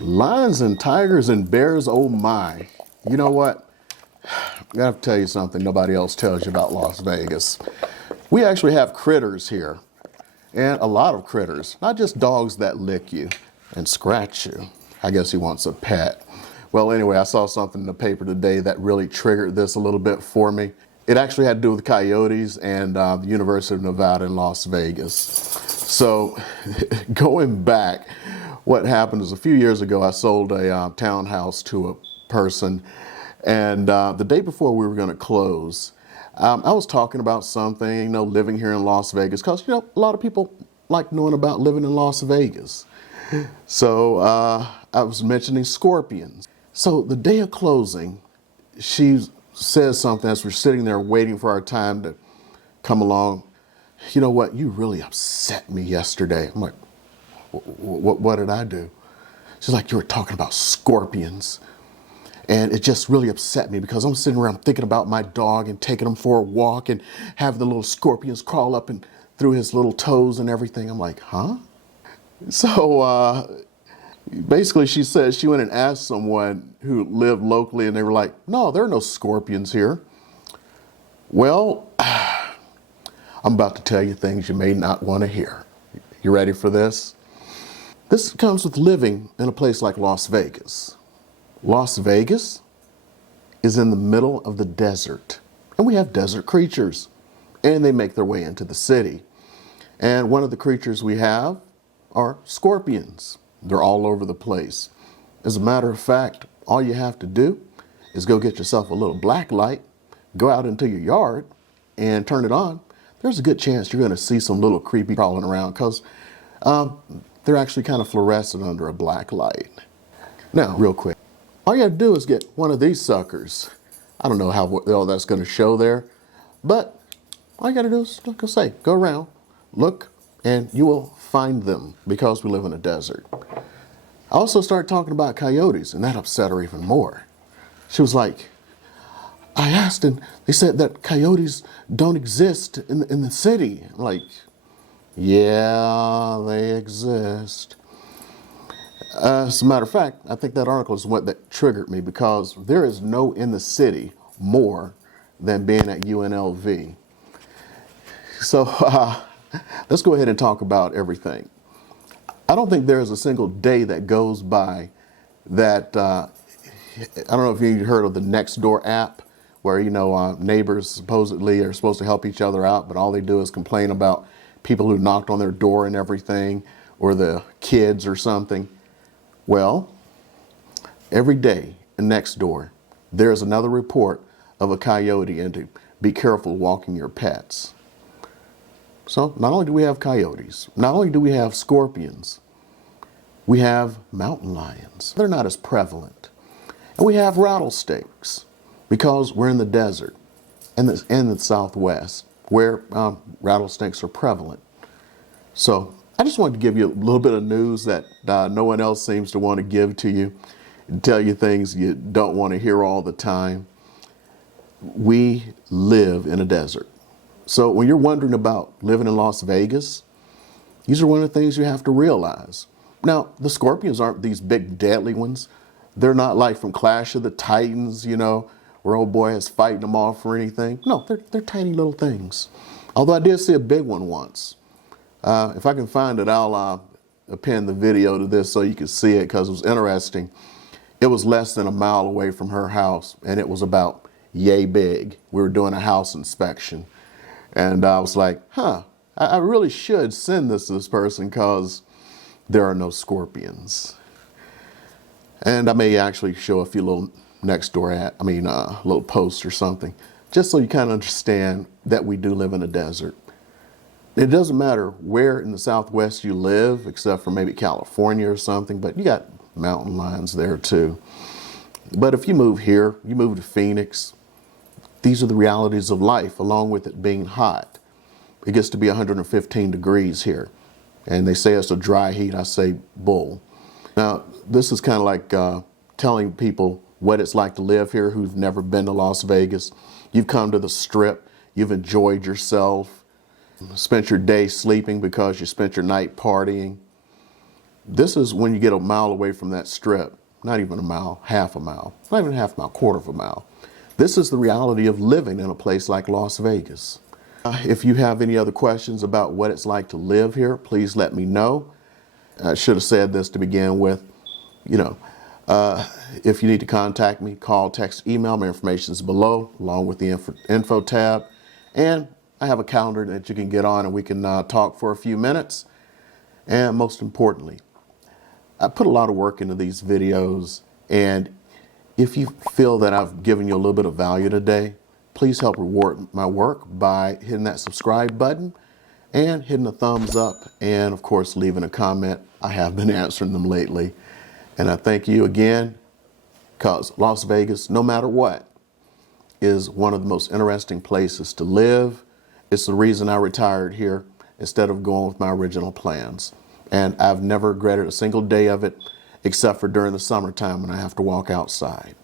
Lions and tigers and bears, oh my. You know what? I have to tell you something nobody else tells you about Las Vegas. We actually have critters here, and a lot of critters, not just dogs that lick you and scratch you. I guess he wants a pet. Well, anyway, I saw something in the paper today that really triggered this a little bit for me. It actually had to do with coyotes and the University of Nevada in Las Vegas. So going back, what happened is a few years ago, I sold a townhouse to a person, and the day before we were going to close, I was talking about something, living here in Las Vegas, because, a lot of people like knowing about living in Las Vegas. So I was mentioning scorpions. So the day of closing, she says something as we're sitting there waiting for our time to come along. You know what? You really upset me yesterday. I'm like, what did I do? She's like, you were talking about scorpions. And it just really upset me because I'm sitting around thinking about my dog and taking him for a walk and having the little scorpions crawl up and through his little toes and everything. I'm like, huh? So basically she said she went and asked someone who lived locally, and they were like, no, there are no scorpions here. Well, I'm about to tell you things you may not want to hear. You ready for this? This comes with living in a place like Las Vegas. Las Vegas is in the middle of the desert, and we have desert creatures, and they make their way into the city. And one of the creatures we have are scorpions. They're all over the place. As a matter of fact, all you have to do is go get yourself a little black light, go out into your yard and turn it on. There's a good chance you're going to see some little creepy crawling around because they're actually kind of fluorescent under a black light. Now, real quick, all you have to do is get one of these suckers. I don't know how well that's going to show there, but all you got to do is, like I say, go around, look, and you will find them because we live in a desert. I also started talking about coyotes, and that upset her even more. She was like, I asked, and they said that coyotes don't exist in the city. I'm like, yeah, they exist. As a matter of fact, I think that article is what that triggered me because there is no in the city more than being at UNLV. So let's go ahead and talk about everything. I don't think there's a single day that goes by that, I don't know if you heard of the Nextdoor app where, neighbors supposedly are supposed to help each other out, but all they do is complain about people who knocked on their door and everything, or the kids or something. Well, every day in Nextdoor, there's another report of a coyote, and to be careful walking your pets. So not only do we have coyotes, not only do we have scorpions, we have mountain lions. They're not as prevalent. And we have rattlesnakes because we're in the desert and in the Southwest where rattlesnakes are prevalent. So I just wanted to give you a little bit of news that no one else seems to want to give to you and tell you things you don't want to hear all the time. We live in a desert. So when you're wondering about living in Las Vegas, these are one of the things you have to realize. Now, the scorpions aren't these big deadly ones. They're not like from Clash of the Titans, where old boy is fighting them off or anything. No, they're tiny little things. Although I did see a big one once. If I can find it, I'll append the video to this so you can see it because it was interesting. It was less than a mile away from her house, and it was about yay big. We were doing a house inspection. And I was like, I really should send this to this person because there are no scorpions. And I may actually show a few little little posts or something, just so you kind of understand that we do live in a desert. It doesn't matter where in the Southwest you live, except for maybe California or something, but you got mountain lions there too. But if you move here, you move to Phoenix, these are the realities of life, along with it being hot. It gets to be 115 degrees here. And they say it's a dry heat. I say bull. Now, this is kind of like telling people what it's like to live here who've never been to Las Vegas. You've come to the Strip. You've enjoyed yourself. Spent your day sleeping because you spent your night partying. This is when you get a mile away from that strip, not even a mile, half a mile, not even half a mile, quarter of a mile. This is the reality of living in a place like Las Vegas. If you have any other questions about what it's like to live here, please let me know. I should have said this to begin with. You know, if you need to contact me, call, text, email. My information is below, along with the info tab. And I have a calendar that you can get on and we can talk for a few minutes. And most importantly, I put a lot of work into these videos, and if you feel that I've given you a little bit of value today, please help reward my work by hitting that subscribe button and hitting a thumbs up, and of course leaving a comment. I have been answering them lately. And I thank you again, because Las Vegas, no matter what, is one of the most interesting places to live. It's the reason I retired here instead of going with my original plans. And I've never regretted a single day of it, except for during the summertime when I have to walk outside.